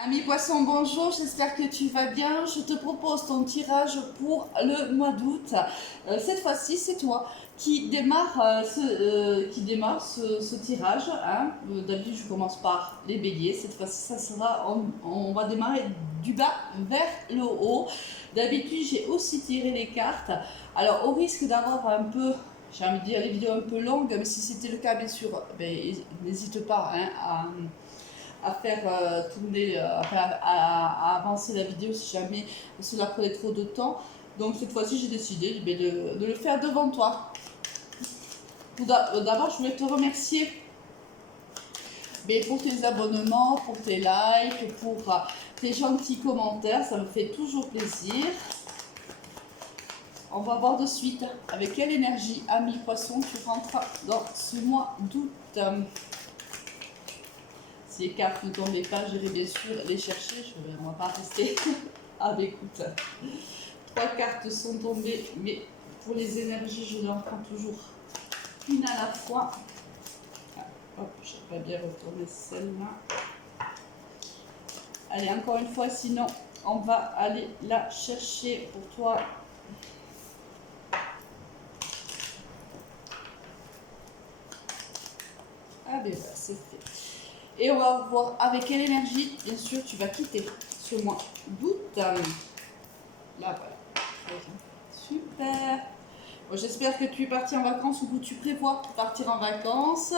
Ami Poisson, bonjour, j'espère que tu vas bien. Je te propose ton tirage pour le mois d'août. Cette fois-ci, c'est toi qui démarre, ce tirage. Hein. D'habitude, je commence par les béliers. Cette fois-ci, ça sera, on va démarrer du bas vers le haut. D'habitude, j'ai aussi tiré les cartes. Alors, au risque d'avoir un peu, j'ai envie de dire, les vidéos un peu longues, mais si c'était le cas, bien sûr, n'hésite pas hein, à faire tourner, à avancer la vidéo si jamais cela prenait trop de temps. Donc cette fois-ci, j'ai décidé de le faire devant toi. D'abord, je voulais te remercier pour tes abonnements, pour tes likes, pour tes gentils commentaires. Ça me fait toujours plaisir. On va voir de suite avec quelle énergie, ami Poisson, tu rentres dans ce mois d'août. Si les cartes ne tombaient pas, j'irai bien sûr les chercher. On ne va pas rester à écoute. 3 cartes sont tombées, mais pour les énergies, je en prends toujours une à la fois. Ah, hop, je n'ai pas bien retourné celle-là. Allez, encore une fois, sinon, on va aller la chercher pour toi. Ah ben voilà, c'est fait. Et on va voir avec quelle énergie, bien sûr, tu vas quitter ce mois d'août. Là, voilà. Super. Bon, j'espère que tu es parti en vacances ou que tu prévois partir en vacances.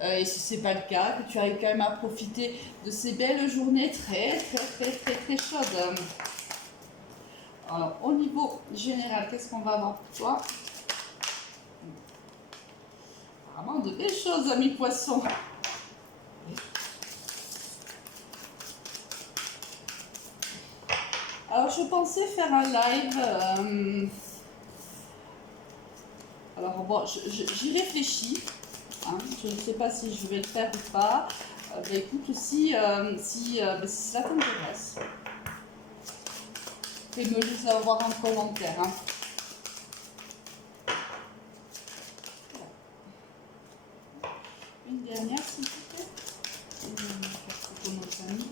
Et si ce n'est pas le cas, que tu arrives quand même à profiter de ces belles journées très chaudes. Alors, au niveau général, qu'est-ce qu'on va avoir pour toi? Vraiment de belles choses, amis poissons. Alors, je pensais faire un live. Alors, bon, j'y réfléchis. Hein, je ne sais pas si je vais le faire ou pas. Écoute, si ça t'intéresse, fais-me le savoir en commentaire. Hein. Voilà. Une dernière, s'il te plaît. Une dernière carte pour notre ami.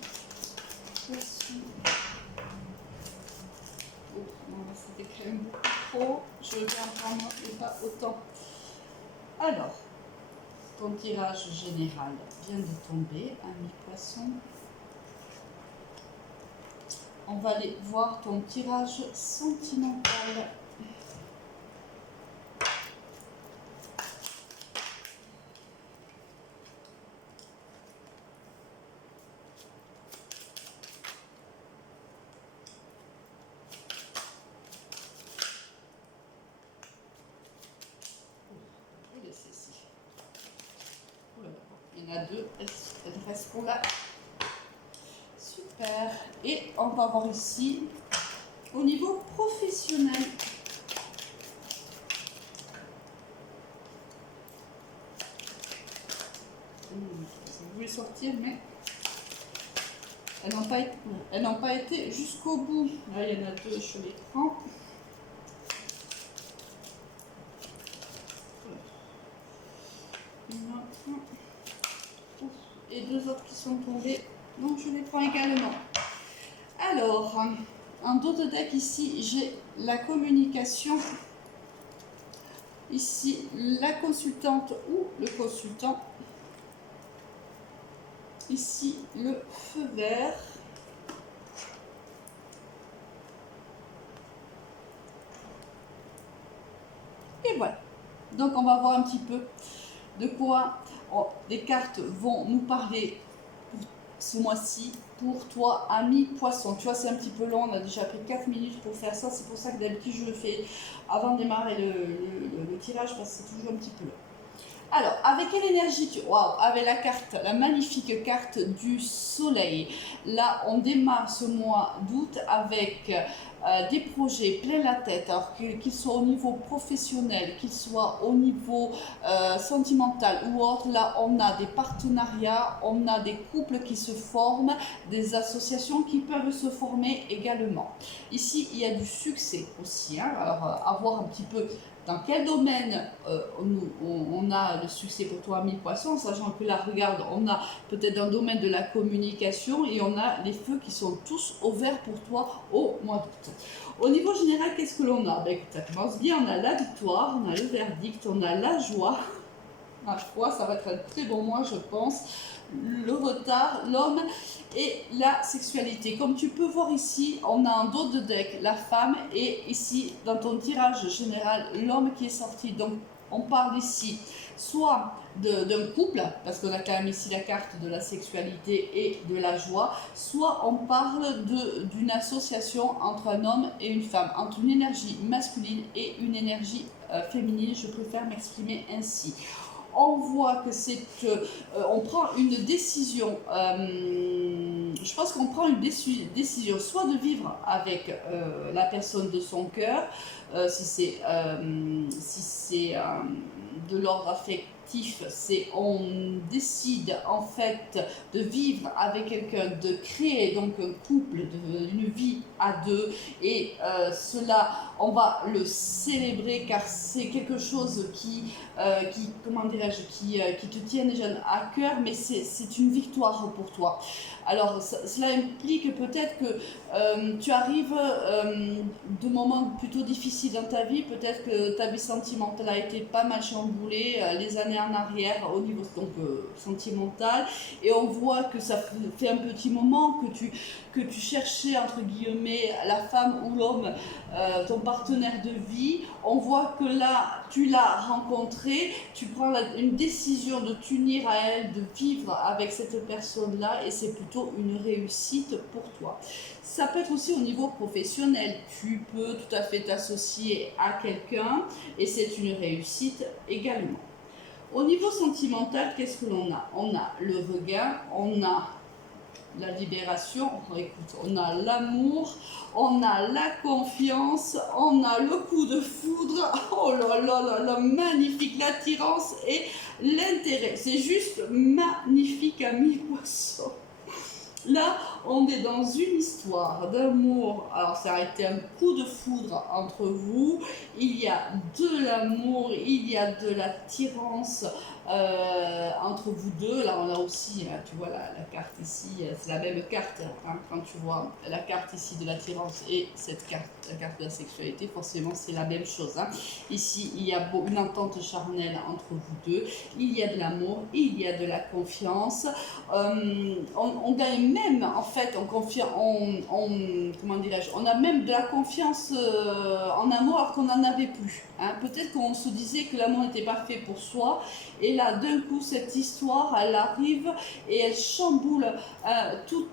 C'était quand même beaucoup trop. Je vais en prendre et pas autant. Alors, ton tirage général vient de tomber, ami Poisson. On va aller voir ton tirage sentimental. Il y en a 2, elles resteront là. Super. Et on va voir ici, au niveau professionnel. Je voulais sortir, mais elles n'ont pas été jusqu'au bout. Là, il y en a 2 sur l'écran. Et 2 autres qui sont tombés, donc je les prends également. Alors, en dos de deck ici, j'ai la communication. Ici, la consultante ou le consultant. Ici, le feu vert. Et voilà. Donc, on va voir un petit peu de quoi les cartes vont nous parler ce mois-ci pour toi, ami Poisson. Tu vois, c'est un petit peu long, on a déjà pris 4 minutes pour faire ça. C'est pour ça que d'habitude, je le fais avant de démarrer le tirage parce que c'est toujours un petit peu long. Alors, avec quelle énergie avec la carte, la magnifique carte du soleil. Là, on démarre ce mois d'août avec des projets plein la tête, alors qu'ils soient au niveau professionnel, qu'ils soient au niveau sentimental ou autre. Là, on a des partenariats, on a des couples qui se forment, des associations qui peuvent se former également. Ici, il y a du succès aussi. Hein, alors, à voir un petit peu dans quel domaine on a le succès pour toi, ami poisson, sachant que là, regarde, on a peut-être un domaine de la communication et on a les feux qui sont tous au vert pour toi au mois d'août. Au niveau général, qu'est-ce que l'on a? Ben, écoute, ça commence bien, on a la victoire, on a le verdict, on a la joie. Ma foi, ça va être un très bon mois, je pense. Le retard, l'homme et la sexualité. Comme tu peux voir ici, on a en dos de deck la femme et ici, dans ton tirage général, l'homme qui est sorti. Donc, on parle ici soit d'un couple, parce qu'on a quand même ici la carte de la sexualité et de la joie, soit on parle d'une association entre un homme et une femme, entre une énergie masculine et une énergie féminine. Je préfère m'exprimer ainsi. On voit que on prend une décision, je pense qu'on prend une décision soit de vivre avec la personne de son cœur, si c'est de l'ordre affectif, on décide en fait de vivre avec quelqu'un, de créer donc un couple, une vie à deux, et cela on va le célébrer car c'est quelque chose comment dirais-je, qui te tient déjà à cœur, mais c'est une victoire pour toi. Alors cela implique peut-être que tu arrives de moments plutôt difficiles dans ta vie, peut-être que ta vie sentimentale a été pas mal chamboulée les années en arrière au niveau sentimental, et on voit que ça fait un petit moment que tu cherchais entre guillemets la femme ou l'homme, ton partenaire de vie. On voit que là tu l'as rencontré, tu prends une décision de t'unir à elle, de vivre avec cette personne là, et c'est plutôt une réussite pour toi. Ça peut être aussi au niveau professionnel, tu peux tout à fait t'associer à quelqu'un et c'est une réussite également. Au niveau sentimental, qu'est-ce que l'on a? On a le regain, on a la libération, écoute, on a l'amour, on a la confiance, on a le coup de foudre, oh là là là là, magnifique, l'attirance et l'intérêt. C'est juste magnifique, ami poisson. Là, on est dans une histoire d'amour. Alors, ça a été un coup de foudre entre vous. Il y a de l'amour, il y a de l'attirance entre vous deux. Là, on a aussi, tu vois la carte ici, c'est la même carte. Hein, quand tu vois la carte ici de l'attirance et cette carte, la carte de la sexualité, forcément, c'est la même chose. Hein. Ici, il y a une entente charnelle entre vous deux. Il y a de l'amour, il y a de la confiance. On gagne même, en fait, comment dirais-je, on a même de la confiance en amour alors qu'on n'en avait plus. Hein. Peut-être qu'on se disait que l'amour n'était pas fait pour soi, et là, d'un coup, cette histoire, elle arrive et elle chamboule toutes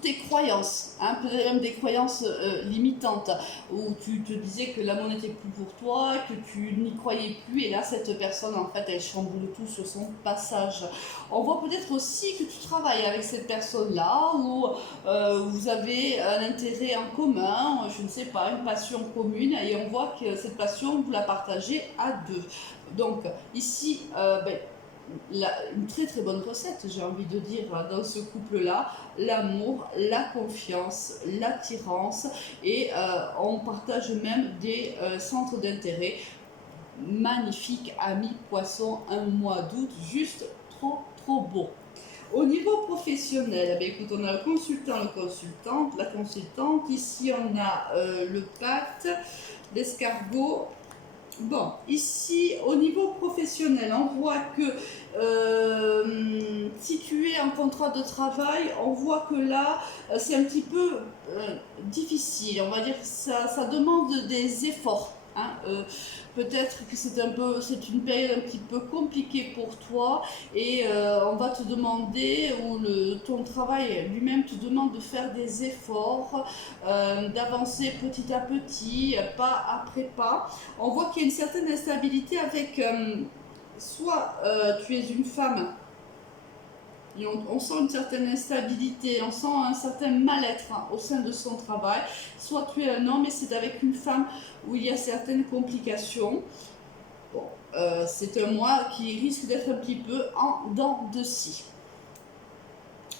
tes croyances, hein, peut-être même des croyances limitantes, où tu te disais que l'amour n'était plus pour toi, que tu n'y croyais plus, et là cette personne en fait elle chamboule tout sur son passage. On voit peut-être aussi que tu travailles avec cette personne-là, ou vous avez un intérêt en commun, je ne sais pas, une passion commune, et on voit que cette passion vous la partagez à deux. Donc ici, une très très bonne recette, j'ai envie de dire, dans ce couple-là, l'amour, la confiance, l'attirance, et on partage même des centres d'intérêt. Magnifique, ami poisson, un mois d'août, juste trop trop beau. Au niveau professionnel, écoute, on a le consultant, la consultante, ici on a le pacte, l'escargot. Bon, ici, au niveau professionnel, on voit que si tu es en contrat de travail, on voit que là, c'est un petit peu difficile. On va dire que ça demande des efforts. Hein. Peut-être que c'est une période un petit peu compliquée pour toi, et on va te demander, ou ton travail lui-même te demande de faire des efforts, d'avancer petit à petit, pas après pas. On voit qu'il y a une certaine instabilité avec, soit tu es une femme, et on sent une certaine instabilité, on sent un certain mal-être au sein de son travail, soit tu es un homme et c'est avec une femme où il y a certaines complications. Bon, c'est un mois qui risque d'être un petit peu en dents de scie.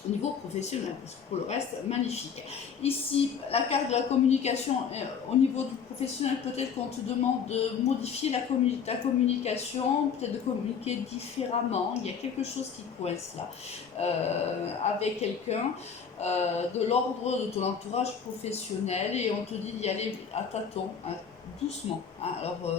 au niveau professionnel, parce que pour le reste, magnifique. Ici, la carte de la communication, au niveau du professionnel, peut-être qu'on te demande de modifier ta communication, peut-être de communiquer différemment. Il y a quelque chose qui coince là avec quelqu'un de l'ordre de ton entourage professionnel, et on te dit d'y aller à tâtons, hein, doucement. Hein. Alors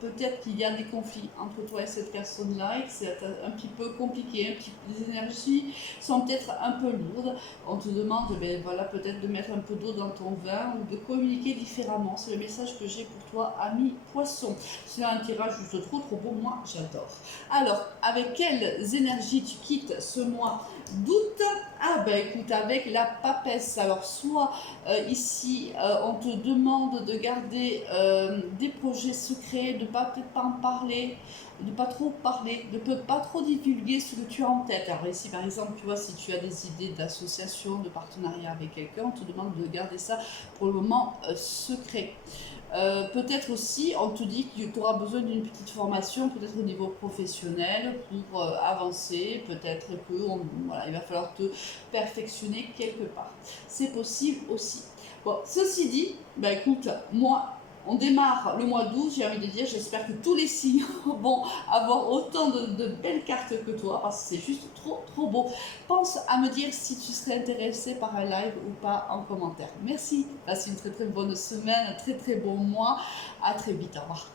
peut-être qu'il y a des conflits entre toi et cette personne-là et que c'est un petit peu compliqué, les énergies sont peut-être un peu lourdes. On te demande voilà, peut-être de mettre un peu d'eau dans ton vin ou de communiquer différemment. C'est le message que j'ai pour toi, ami poisson. C'est un tirage juste trop beau, moi j'adore. Alors, avec quelles énergies tu quittes ce mois d'août? Ah ben écoute, avec la papesse. Alors soit ici on te demande de garder des projets secrets, de peut-être pas en parler, de pas trop parler, de pas trop divulguer ce que tu as en tête. Alors ici par exemple, tu vois, si tu as des idées d'association, de partenariat avec quelqu'un, on te demande de garder ça pour le moment secret. Peut-être aussi, on te dit que tu auras besoin d'une petite formation, peut-être au niveau professionnel, pour avancer, peut-être que voilà, il va falloir te perfectionner quelque part. C'est possible aussi. Bon, ceci dit, bah écoute, moi, on démarre le mois d'août, j'ai envie de dire, j'espère que tous les signes vont avoir autant de belles cartes que toi, parce que c'est juste trop beau. Pense à me dire si tu serais intéressé par un live ou pas en commentaire. Merci, passe une très bonne semaine, un très bon mois, à très vite, au revoir.